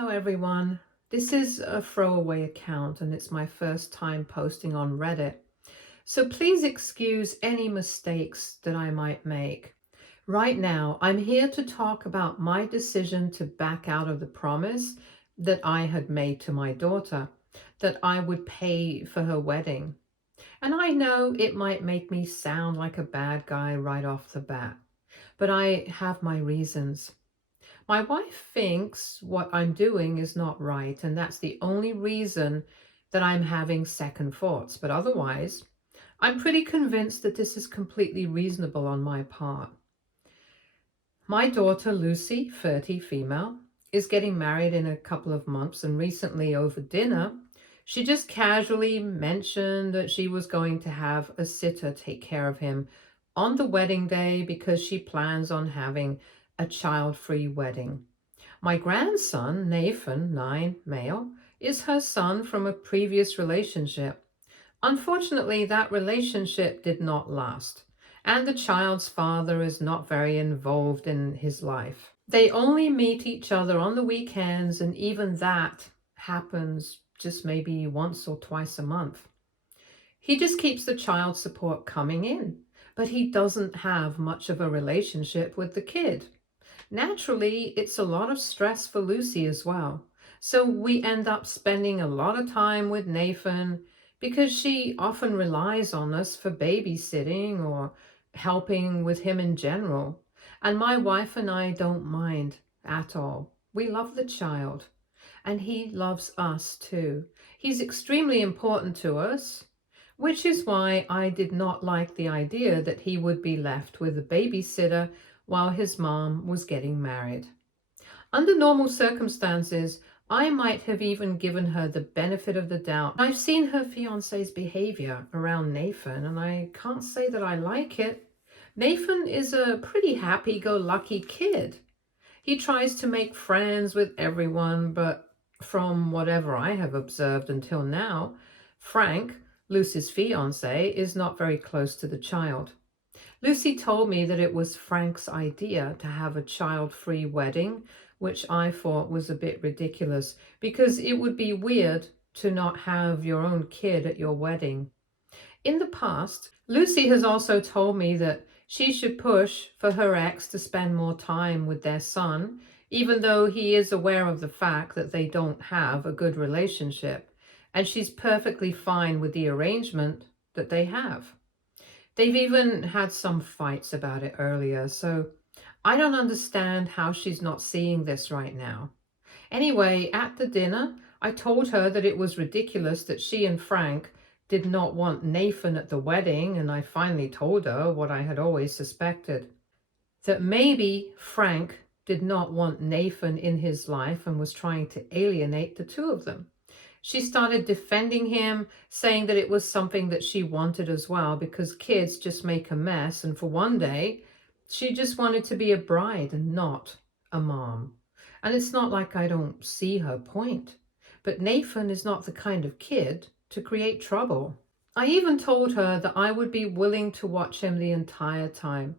Hello, everyone. This is a throwaway account and it's my first time posting on Reddit. So please excuse any mistakes that I might make. Right now, I'm here to talk about my decision to back out of the promise that I had made to my daughter, that I would pay for her wedding. And I know it might make me sound like a bad guy right off the bat, but I have my reasons. My wife thinks what I'm doing is not right, and that's the only reason that I'm having second thoughts. But otherwise, I'm pretty convinced that this is completely reasonable on my part. My daughter, Lucy, 30, female, is getting married in a couple of months, and recently over dinner, she just casually mentioned that she was going to have a sitter take care of him on the wedding day because she plans on having a child-free wedding. My grandson, Nathan, 9, male, is her son from a previous relationship. Unfortunately, that relationship did not last, and the child's father is not very involved in his life. They only meet each other on the weekends, and even that happens just maybe once or twice a month. He just keeps the child support coming in, but he doesn't have much of a relationship with the kid. Naturally, it's a lot of stress for Lucy as well. So we end up spending a lot of time with Nathan because she often relies on us for babysitting or helping with him in general. And my wife and I don't mind at all. We love the child, and he loves us too. He's extremely important to us, which is why I did not like the idea that he would be left with a babysitter while his mom was getting married. Under normal circumstances, I might have even given her the benefit of the doubt. I've seen her fiance's behavior around Nathan, and I can't say that I like it. Nathan is a pretty happy-go-lucky kid. He tries to make friends with everyone, but from whatever I have observed until now, Frank, Lucy's fiance, is not very close to the child. Lucy told me that it was Frank's idea to have a child-free wedding, which I thought was a bit ridiculous because it would be weird to not have your own kid at your wedding. In the past, Lucy has also told me that she should push for her ex to spend more time with their son, even though he is aware of the fact that they don't have a good relationship, and she's perfectly fine with the arrangement that they have. They've even had some fights about it earlier, so I don't understand how she's not seeing this right now. Anyway, at the dinner, I told her that it was ridiculous that she and Frank did not want Nathan at the wedding, and I finally told her what I had always suspected, that maybe Frank did not want Nathan in his life and was trying to alienate the two of them. She started defending him, saying that it was something that she wanted as well because kids just make a mess, and for one day, she just wanted to be a bride and not a mom. And it's not like I don't see her point, but Nathan is not the kind of kid to create trouble. I even told her that I would be willing to watch him the entire time.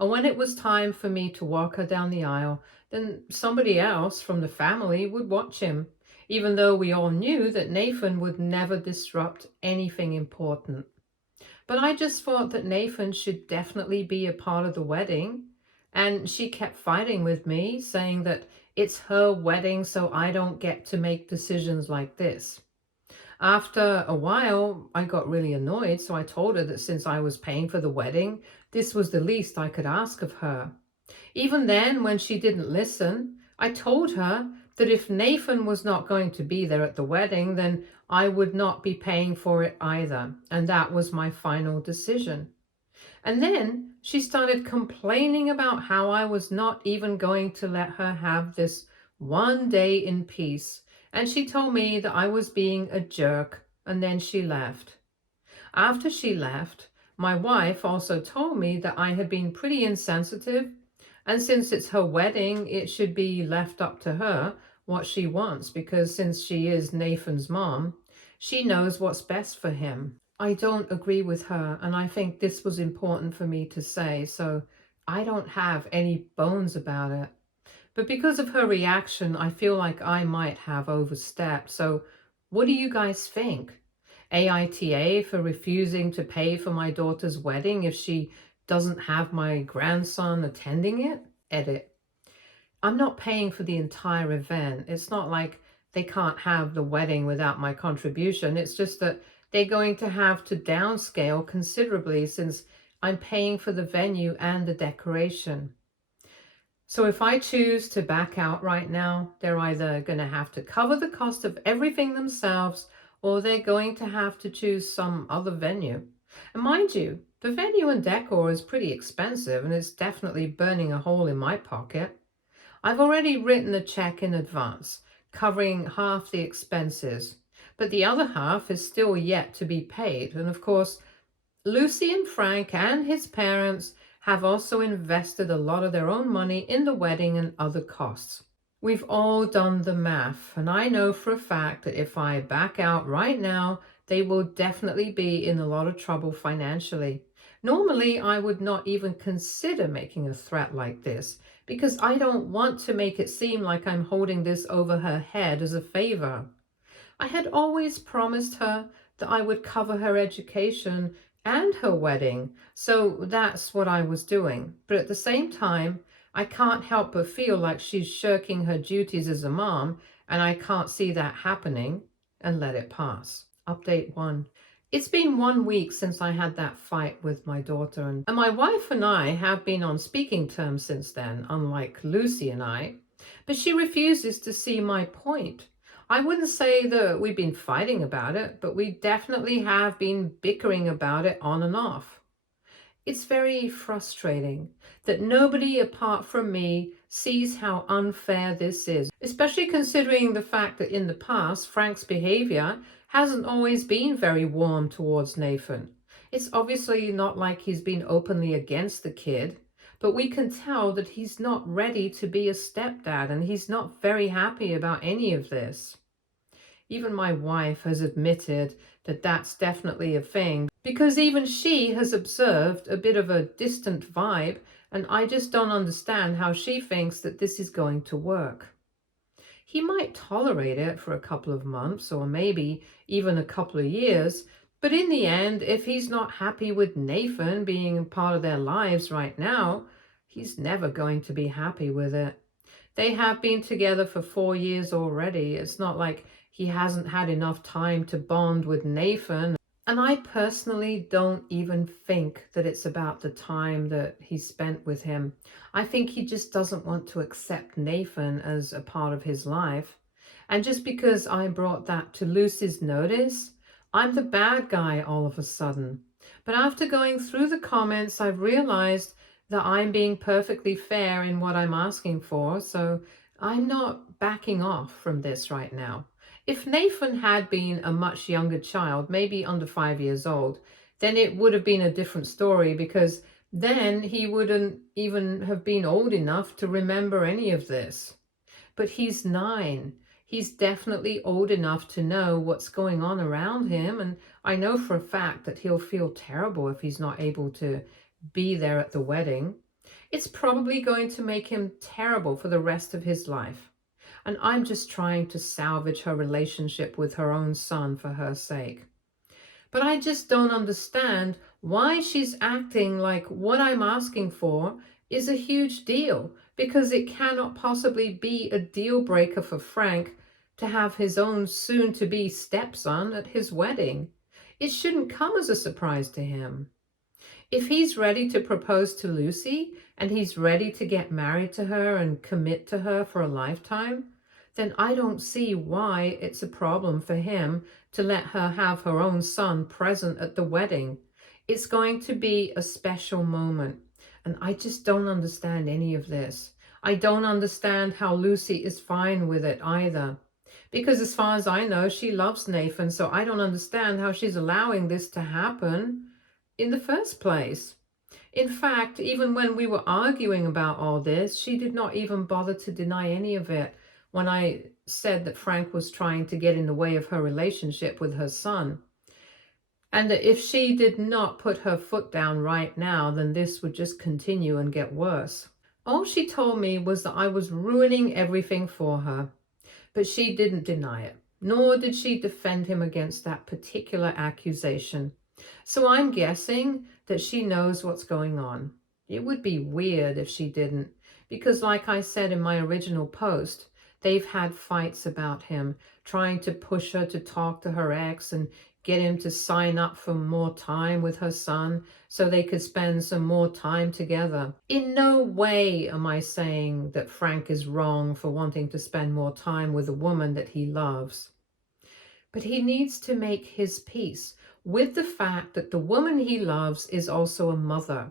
And when it was time for me to walk her down the aisle, then somebody else from the family would watch him, even though we all knew that Nathan would never disrupt anything important. But I just thought that Nathan should definitely be a part of the wedding. And she kept fighting with me, saying that it's her wedding, so I don't get to make decisions like this. After a while, I got really annoyed, so I told her that since I was paying for the wedding, this was the least I could ask of her. Even then, when she didn't listen, I told her that if Nathan was not going to be there at the wedding, then I would not be paying for it either, and that was my final decision. And then she started complaining about how I was not even going to let her have this one day in peace, and she told me that I was being a jerk, and then she left. After she left, my wife also told me that I had been pretty insensitive, and since it's her wedding, it should be left up to her what she wants, because since she is Nathan's mom, she knows what's best for him. I don't agree with her, and I think this was important for me to say, so I don't have any bones about it. But because of her reaction, I feel like I might have overstepped. So, what do you guys think? AITA for refusing to pay for my daughter's wedding if she doesn't have my grandson attending it? Edit. I'm not paying for the entire event. It's not like they can't have the wedding without my contribution. It's just that they're going to have to downscale considerably since I'm paying for the venue and the decoration. So if I choose to back out right now, they're either going to have to cover the cost of everything themselves or they're going to have to choose some other venue. And mind you, the venue and decor is pretty expensive and it's definitely burning a hole in my pocket. I've already written a check in advance, covering half the expenses, but the other half is still yet to be paid. And of course, Lucy and Frank and his parents have also invested a lot of their own money in the wedding and other costs. We've all done the math, and I know for a fact that if I back out right now, they will definitely be in a lot of trouble financially. Normally, I would not even consider making a threat like this because I don't want to make it seem like I'm holding this over her head as a favor. I had always promised her that I would cover her education and her wedding, so that's what I was doing. But at the same time, I can't help but feel like she's shirking her duties as a mom, and I can't see that happening and let it pass. Update 1. It's been 1 week since I had that fight with my daughter, and my wife and I have been on speaking terms since then, unlike Lucy and I. But she refuses to see my point. I wouldn't say that we've been fighting about it, but we definitely have been bickering about it on and off. It's very frustrating that nobody apart from me sees how unfair this is, especially considering the fact that in the past, Frank's behavior hasn't always been very warm towards Nathan. It's obviously not like he's been openly against the kid, but we can tell that he's not ready to be a stepdad and he's not very happy about any of this. Even my wife has admitted that that's definitely a thing because even she has observed a bit of a distant vibe, and I just don't understand how she thinks that this is going to work. He might tolerate it for a couple of months or maybe even a couple of years, but in the end, if he's not happy with Nathan being a part of their lives right now, he's never going to be happy with it. They have been together for 4 years already. It's not like he hasn't had enough time to bond with Nathan. And I personally don't even think that it's about the time that he spent with him. I think he just doesn't want to accept Nathan as a part of his life. And just because I brought that to Lucy's notice, I'm the bad guy all of a sudden. But after going through the comments, I've realized that I'm being perfectly fair in what I'm asking for, so I'm not backing off from this right now. If Nathan had been a much younger child, maybe under 5 years old, then it would have been a different story because then he wouldn't even have been old enough to remember any of this. But he's 9. He's definitely old enough to know what's going on around him, and I know for a fact that he'll feel terrible if he's not able to be there at the wedding. It's probably going to make him terrible for the rest of his life. And I'm just trying to salvage her relationship with her own son for her sake. But I just don't understand why she's acting like what I'm asking for is a huge deal, because it cannot possibly be a deal breaker for Frank to have his own soon-to-be stepson at his wedding. It shouldn't come as a surprise to him. If he's ready to propose to Lucy and he's ready to get married to her and commit to her for a lifetime, then I don't see why it's a problem for him to let her have her own son present at the wedding. It's going to be a special moment, and I just don't understand any of this. I don't understand how Lucy is fine with it either, because as far as I know, she loves Nathan, so I don't understand how she's allowing this to happen in the first place. In fact, even when we were arguing about all this, she did not even bother to deny any of it when I said that Frank was trying to get in the way of her relationship with her son. And that if she did not put her foot down right now, then this would just continue and get worse. All she told me was that I was ruining everything for her, but she didn't deny it, nor did she defend him against that particular accusation. So I'm guessing that she knows what's going on. It would be weird if she didn't, because like I said in my original post, they've had fights about him, trying to push her to talk to her ex and get him to sign up for more time with her son so they could spend some more time together. In no way am I saying that Frank is wrong for wanting to spend more time with a woman that he loves. But he needs to make his peace with the fact that the woman he loves is also a mother.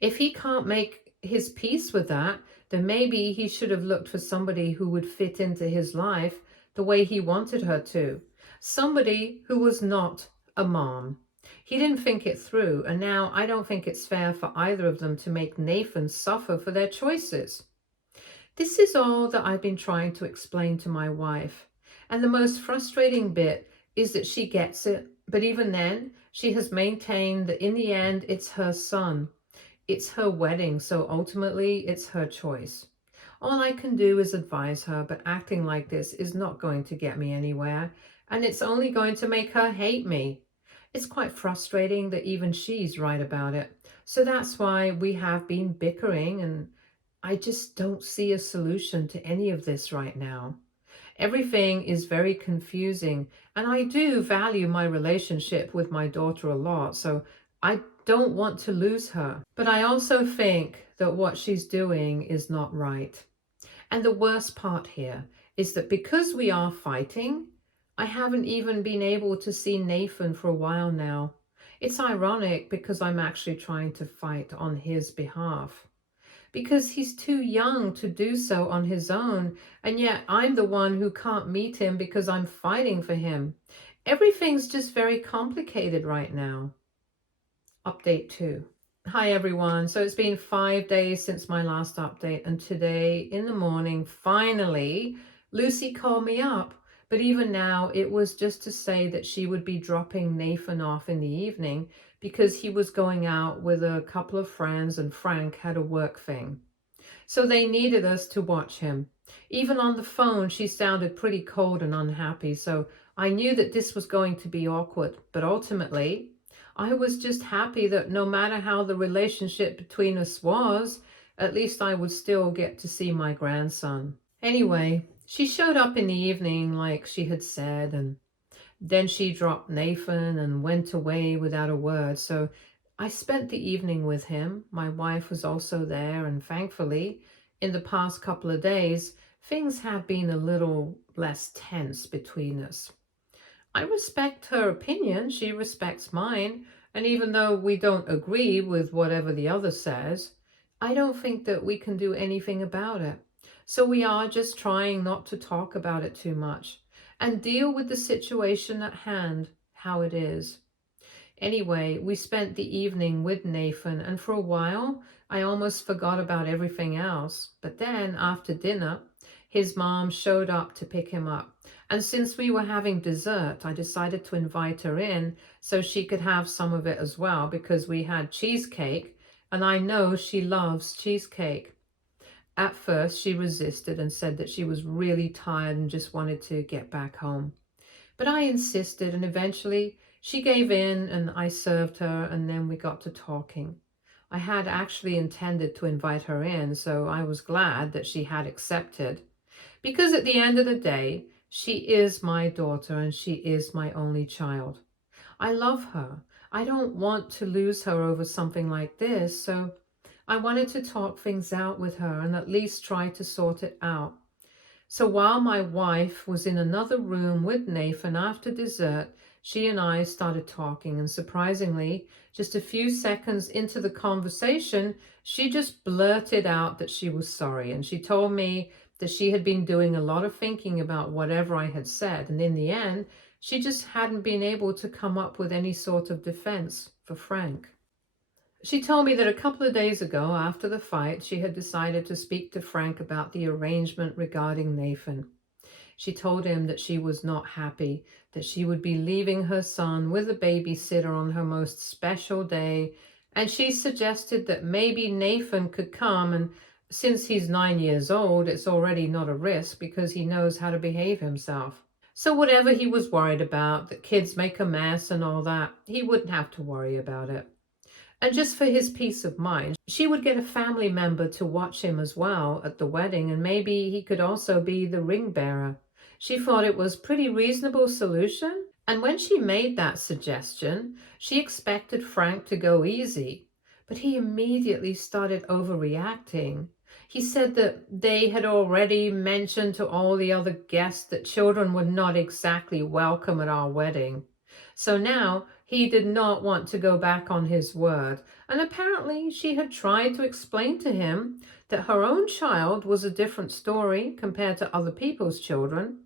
If he can't make his peace with that, then maybe he should have looked for somebody who would fit into his life the way he wanted her to. Somebody who was not a mom. He didn't think it through, and now I don't think it's fair for either of them to make Nathan suffer for their choices. This is all that I've been trying to explain to my wife. And the most frustrating bit is that she gets it, but even then, she has maintained that in the end, it's her son. It's her wedding, so ultimately, it's her choice. All I can do is advise her, but acting like this is not going to get me anywhere, and it's only going to make her hate me. It's quite frustrating that even she's right about it. So that's why we have been bickering, and I just don't see a solution to any of this right now. Everything is very confusing, and I do value my relationship with my daughter a lot, so I don't want to lose her. But I also think that what she's doing is not right. And the worst part here is that because we are fighting, I haven't even been able to see Nathan for a while now. It's ironic because I'm actually trying to fight on his behalf, because he's too young to do so on his own, and yet I'm the one who can't meet him because I'm fighting for him. Everything's just very complicated right now. Update 2. Hi everyone. So it's been 5 days since my last update, and today in the morning, finally, Lucy called me up. But even now, it was just to say that she would be dropping Nathan off in the evening because he was going out with a couple of friends and Frank had a work thing. So they needed us to watch him. Even on the phone, she sounded pretty cold and unhappy, so I knew that this was going to be awkward. But ultimately, I was just happy that no matter how the relationship between us was, at least I would still get to see my grandson. Anyway, she showed up in the evening like she had said, and then she dropped Nathan and went away without a word. So I spent the evening with him. My wife was also there, and thankfully, in the past couple of days, things have been a little less tense between us. I respect her opinion, she respects mine, and even though we don't agree with whatever the other says, I don't think that we can do anything about it. So we are just trying not to talk about it too much and deal with the situation at hand, how it is. Anyway, we spent the evening with Nathan, and for a while, I almost forgot about everything else. But then, after dinner, his mom showed up to pick him up. And since we were having dessert, I decided to invite her in so she could have some of it as well, because we had cheesecake, and I know she loves cheesecake. At first, she resisted and said that she was really tired and just wanted to get back home. But I insisted, and eventually she gave in and I served her, and then we got to talking. I had actually intended to invite her in, so I was glad that she had accepted. Because at the end of the day, she is my daughter and she is my only child. I love her. I don't want to lose her over something like this, so I wanted to talk things out with her and at least try to sort it out. So while my wife was in another room with Nathan after dessert, she and I started talking, and surprisingly, just a few seconds into the conversation, she just blurted out that she was sorry, and she told me that she had been doing a lot of thinking about whatever I had said, and in the end, she just hadn't been able to come up with any sort of defense for Frank. She told me that a couple of days ago, after the fight, she had decided to speak to Frank about the arrangement regarding Nathan. She told him that she was not happy, that she would be leaving her son with a babysitter on her most special day, and she suggested that maybe Nathan could come and Since he's 9 years old, it's already not a risk because he knows how to behave himself. So whatever he was worried about, that kids make a mess and all that, he wouldn't have to worry about it. And just for his peace of mind, she would get a family member to watch him as well at the wedding, and maybe he could also be the ring bearer. She thought it was a pretty reasonable solution. And when she made that suggestion, she expected Frank to go easy, but he immediately started overreacting. He said that they had already mentioned to all the other guests that children were not exactly welcome at our wedding. So now he did not want to go back on his word, and apparently she had tried to explain to him that her own child was a different story compared to other people's children,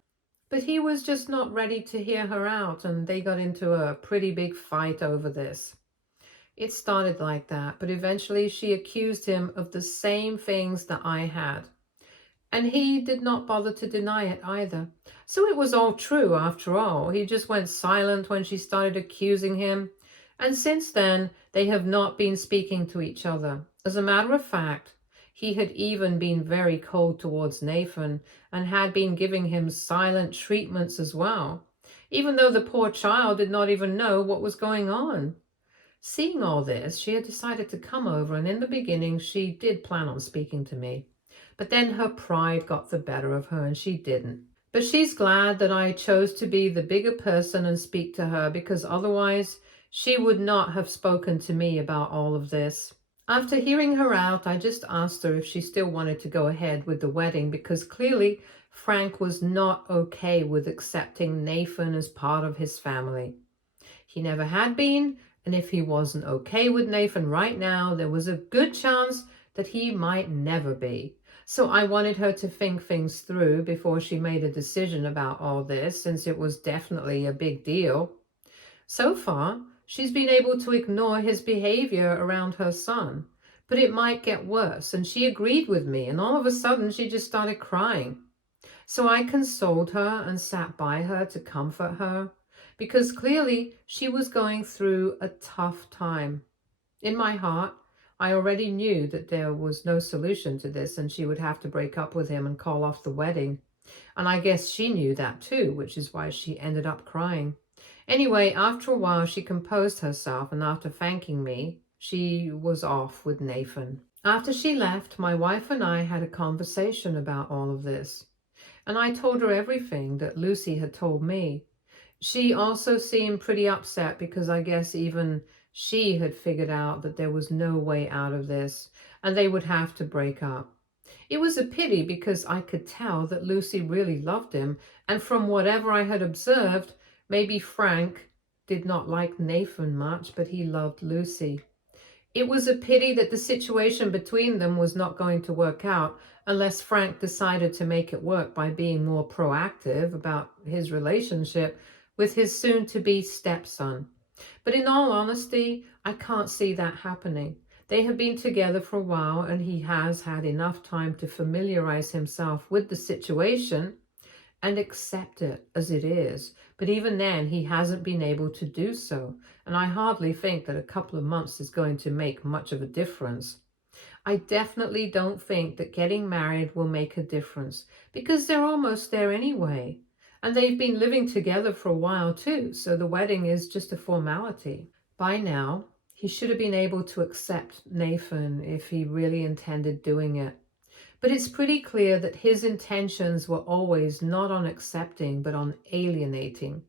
but he was just not ready to hear her out, and they got into a pretty big fight over this. It started like that, but eventually she accused him of the same things that I had. And he did not bother to deny it either. So it was all true after all. He just went silent when she started accusing him. And since then, they have not been speaking to each other. As a matter of fact, he had even been very cold towards Nathan and had been giving him silent treatments as well, even though the poor child did not even know what was going on. Seeing all this, she had decided to come over, and in the beginning, she did plan on speaking to me. But then her pride got the better of her and she didn't. But she's glad that I chose to be the bigger person and speak to her, because otherwise she would not have spoken to me about all of this. After hearing her out, I just asked her if she still wanted to go ahead with the wedding, because clearly Frank was not okay with accepting Nathan as part of his family. He never had been, and if he wasn't okay with Nathan right now, there was a good chance that he might never be. So I wanted her to think things through before she made a decision about all this, since it was definitely a big deal. So far, she's been able to ignore his behavior around her son, but it might get worse, and she agreed with me, and all of a sudden she just started crying. So I consoled her and sat by her to comfort her, because clearly she was going through a tough time. In my heart, I already knew that there was no solution to this and she would have to break up with him and call off the wedding. And I guess she knew that too, which is why she ended up crying. Anyway, after a while, she composed herself, and after thanking me, she was off with Nathan. After she left, my wife and I had a conversation about all of this, and I told her everything that Lucy had told me. She also seemed pretty upset because I guess even she had figured out that there was no way out of this and they would have to break up. It was a pity because I could tell that Lucy really loved him, and from whatever I had observed, maybe Frank did not like Nathan much, but he loved Lucy. It was a pity that the situation between them was not going to work out unless Frank decided to make it work by being more proactive about his relationship with his soon-to-be stepson. But in all honesty, I can't see that happening. They have been together for a while, and he has had enough time to familiarize himself with the situation and accept it as it is. But even then, he hasn't been able to do so, and I hardly think that a couple of months is going to make much of a difference. I definitely don't think that getting married will make a difference, because they're almost there anyway. And they've been living together for a while too, so the wedding is just a formality. By now, he should have been able to accept Nathan if he really intended doing it. But it's pretty clear that his intentions were always not on accepting, but on alienating.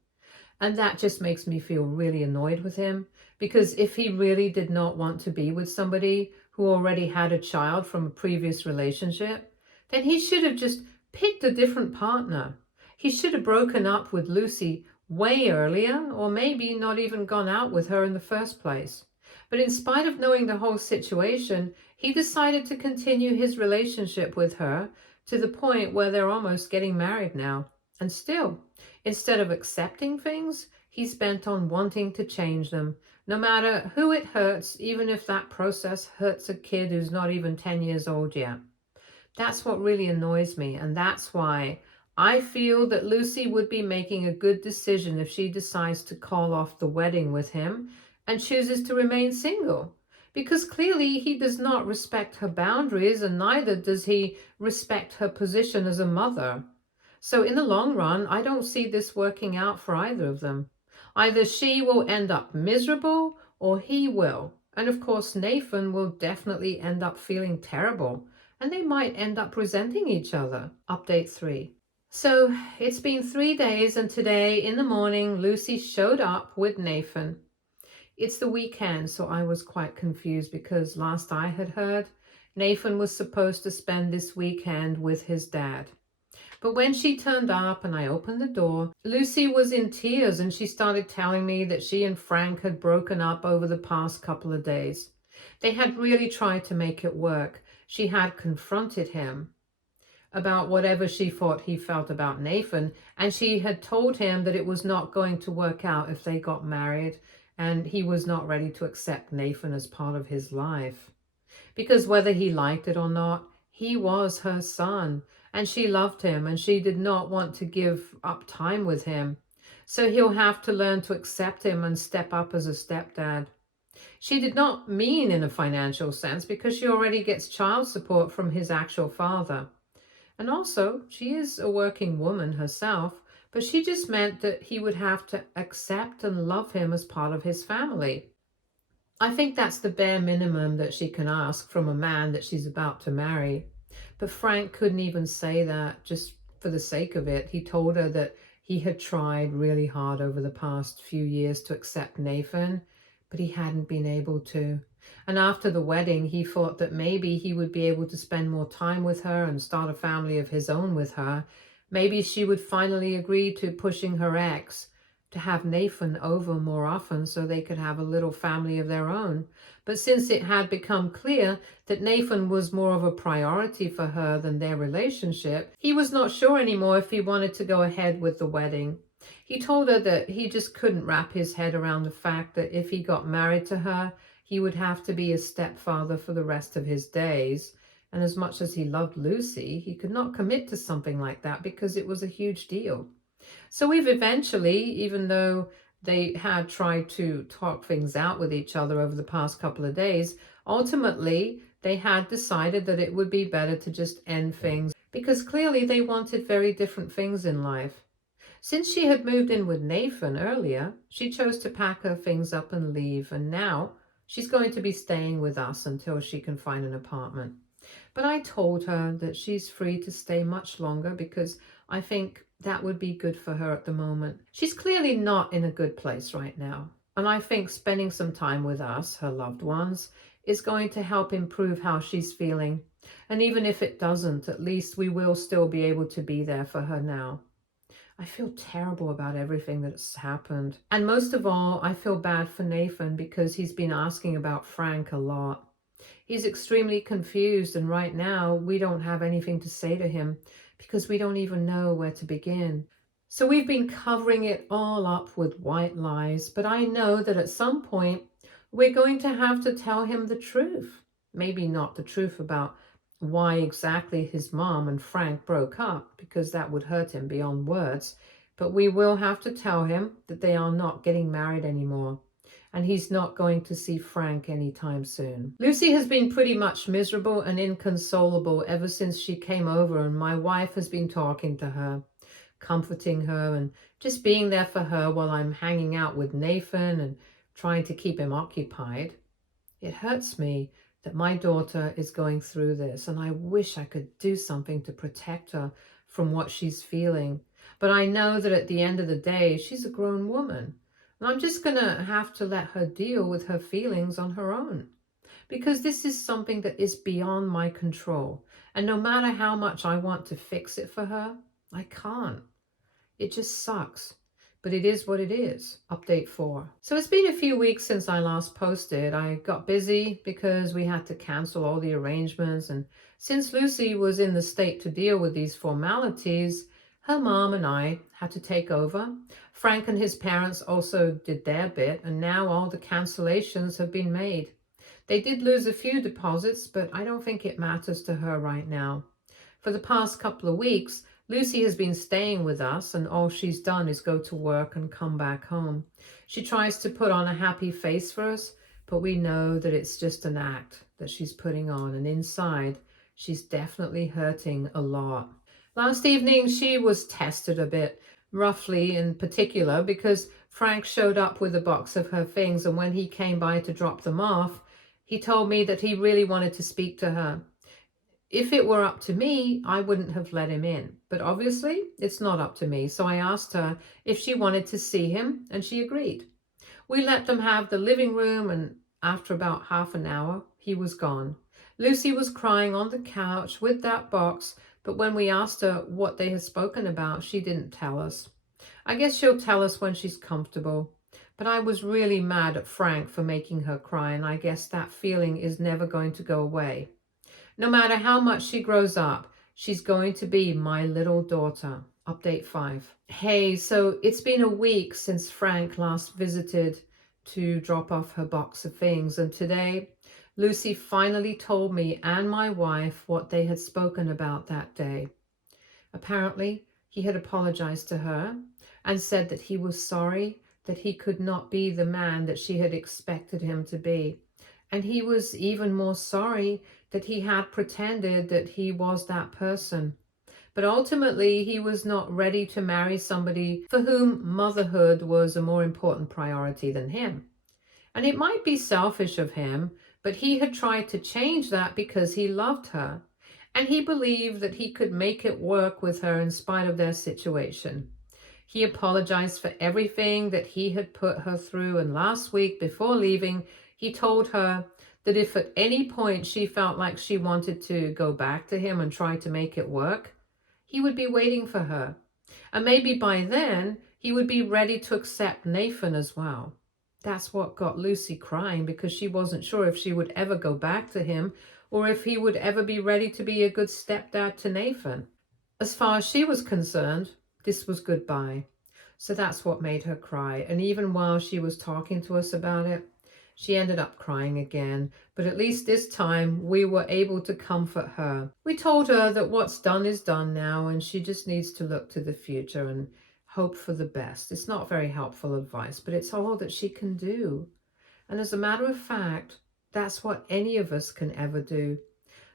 And that just makes me feel really annoyed with him, because if he really did not want to be with somebody who already had a child from a previous relationship, then he should have just picked a different partner. He should have broken up with Lucy way earlier, or maybe not even gone out with her in the first place. But in spite of knowing the whole situation, he decided to continue his relationship with her to the point where they're almost getting married now. And still, instead of accepting things, he's bent on wanting to change them, no matter who it hurts, even if that process hurts a kid who's not even 10 years old yet. That's what really annoys me, and that's why I feel that Lucy would be making a good decision if she decides to call off the wedding with him and chooses to remain single. because clearly he does not respect her boundaries and neither does he respect her position as a mother. So in the long run, I don't see this working out for either of them. Either she will end up miserable or he will. And of course, Nathan will definitely end up feeling terrible and they might end up resenting each other. Update 3. So it's been 3 days and today in the morning, Lucy showed up with Nathan. It's the weekend, so I was quite confused because last I had heard, Nathan was supposed to spend this weekend with his dad. But when she turned up and I opened the door, Lucy was in tears and she started telling me that she and Frank had broken up over the past couple of days. They had really tried to make it work. She had confronted him about whatever she thought he felt about Nathan, and she had told him that it was not going to work out if they got married, and he was not ready to accept Nathan as part of his life. Because whether he liked it or not, he was her son, and she loved him, and she did not want to give up time with him. So he'll have to learn to accept him and step up as a stepdad. She did not mean in a financial sense because she already gets child support from his actual father. And also, she is a working woman herself, but she just meant that he would have to accept and love him as part of his family. I think that's the bare minimum that she can ask from a man that she's about to marry. But Frank couldn't even say that just for the sake of it. He told her that he had tried really hard over the past few years to accept Nathan, but he hadn't been able to. And after the wedding, he thought that maybe he would be able to spend more time with her and start a family of his own with her. Maybe she would finally agree to pushing her ex to have Nathan over more often so they could have a little family of their own. But since it had become clear that Nathan was more of a priority for her than their relationship, he was not sure anymore if he wanted to go ahead with the wedding. He told her that he just couldn't wrap his head around the fact that if he got married to her, he would have to be a stepfather for the rest of his days. And as much as he loved Lucy, he could not commit to something like that because it was a huge deal. So we've eventually, even though they had tried to talk things out with each other over the past couple of days, ultimately they had decided that it would be better to just end things because clearly they wanted very different things in life. Since she had moved in with Nathan earlier, she chose to pack her things up and leave, and now she's going to be staying with us until she can find an apartment. But I told her that she's free to stay much longer because I think that would be good for her at the moment. She's clearly not in a good place right now. And I think spending some time with us, her loved ones, is going to help improve how she's feeling. And even if it doesn't, at least we will still be able to be there for her now. I feel terrible about everything that's happened. And most of all, I feel bad for Nathan because he's been asking about Frank a lot. He's extremely confused, and right now we don't have anything to say to him because we don't even know where to begin. So we've been covering it all up with white lies, but I know that at some point we're going to have to tell him the truth. Maybe not the truth about why exactly his mom and Frank broke up, because that would hurt him beyond words, but we will have to tell him that they are not getting married anymore, and he's not going to see Frank anytime soon. Lucy has been pretty much miserable and inconsolable ever since she came over, and my wife has been talking to her, comforting her, and just being there for her while I'm hanging out with Nathan and trying to keep him occupied. It hurts me that my daughter is going through this, and I wish I could do something to protect her from what she's feeling. But I know that at the end of the day, she's a grown woman, and I'm just going to have to let her deal with her feelings on her own, because this is something that is beyond my control. And no matter how much I want to fix it for her, I can't. It just sucks. But it is what it is. Update 4. So it's been a few weeks since I last posted. I got busy because we had to cancel all the arrangements. And since Lucy was in the state to deal with these formalities, her mom and I had to take over. Frank and his parents also did their bit, and now all the cancellations have been made. They did lose a few deposits, but I don't think it matters to her right now. For the past couple of weeks, Lucy has been staying with us, and all she's done is go to work and come back home. She tries to put on a happy face for us, but we know that it's just an act that she's putting on, and inside, she's definitely hurting a lot. Last evening, she was tested a bit roughly in particular because Frank showed up with a box of her things, and when he came by to drop them off, he told me that he really wanted to speak to her. If it were up to me, I wouldn't have let him in. But obviously, it's not up to me. So I asked her if she wanted to see him, and she agreed. We let them have the living room, and after about half an hour, he was gone. Lucy was crying on the couch with that box, but when we asked her what they had spoken about, she didn't tell us. I guess she'll tell us when she's comfortable. But I was really mad at Frank for making her cry, and I guess that feeling is never going to go away. No matter how much she grows up, she's going to be my little daughter. Update 5. Hey, so it's been a week since Frank last visited to drop off her box of things, and today Lucy finally told me and my wife what they had spoken about that day. Apparently, he had apologized to her and said that he was sorry that he could not be the man that she had expected him to be. And he was even more sorry that he had pretended that he was that person. But ultimately, he was not ready to marry somebody for whom motherhood was a more important priority than him. And it might be selfish of him, but he had tried to change that because he loved her. And he believed that he could make it work with her in spite of their situation. He apologized for everything that he had put her through, and last week, before leaving, he told her that if at any point she felt like she wanted to go back to him and try to make it work, he would be waiting for her. And maybe by then, he would be ready to accept Nathan as well. That's what got Lucy crying, because she wasn't sure if she would ever go back to him or if he would ever be ready to be a good stepdad to Nathan. As far as she was concerned, this was goodbye. So that's what made her cry. And even while she was talking to us about it, she ended up crying again, but at least this time we were able to comfort her. We told her that what's done is done now, and she just needs to look to the future and hope for the best. It's not very helpful advice, but it's all that she can do. And as a matter of fact, that's what any of us can ever do.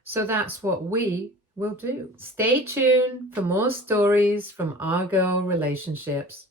So that's what we will do. Stay tuned for more stories from our girl relationships.